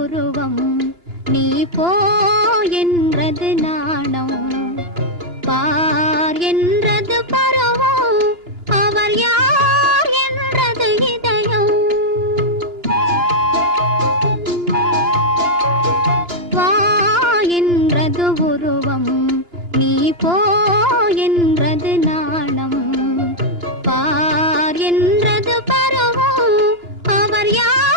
உருவம் நீ போ என்றது நாணம், பார் என்றது பருவம், அவர் யார் என்றது இதயம். வா என்றது உருவம் நீ போ என்றது நாணம், பார் என்றது பருவம், அவர் யார்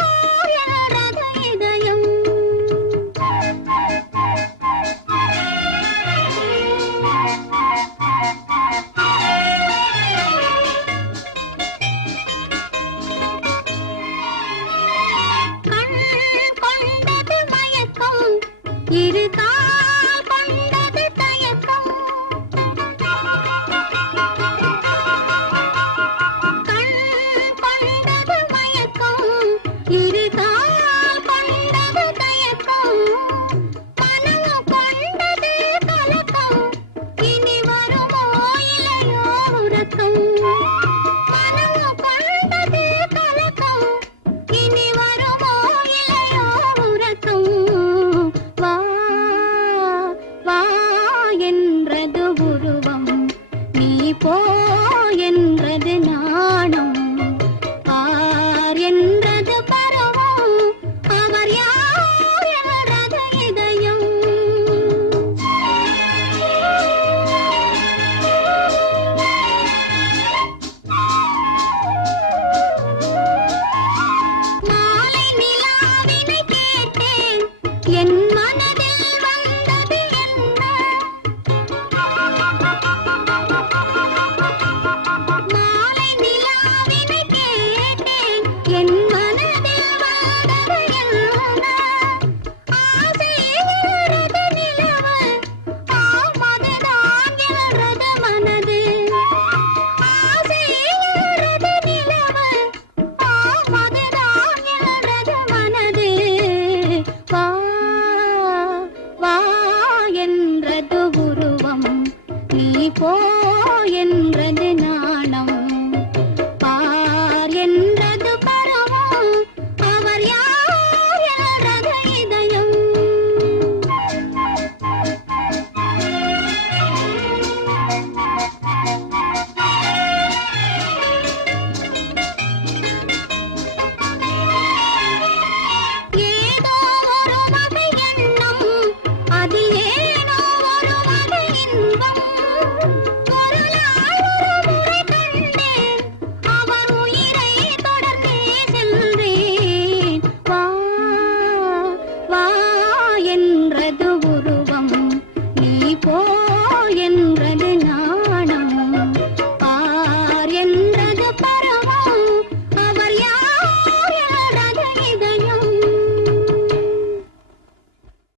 இருகால் கொண்டது தயக்கம், கண் கொண்டது மயக்கம், இருகால் கொண்டது தயக்கம், மனம் கொண்டது கலக்கம், இனி வருமோ இளையோ உறக்கம். மனம் கொண்டது கலக்கம், இனி வருமோ இளையோ உறக்கம். என்றது உருவம் நீ போ என்றது நாணம், பார் என்றது பருவம், அவர் யார் என்றது இதயம். மாலை நிலாவினை கேட்டேன் என் மனதில் வந்தது என்ன. மாலை நிலாவினை கேட்டேன் என் மனதில் வந்தது என்ன. ஆசை எழுறது நிலவு, ஆமதுதான் எழுறது மனது. ஆசை எழுறது நிலவு, ஆமதுதான் எழுறது மனது. வா வா என்றது உருவம் நீ போ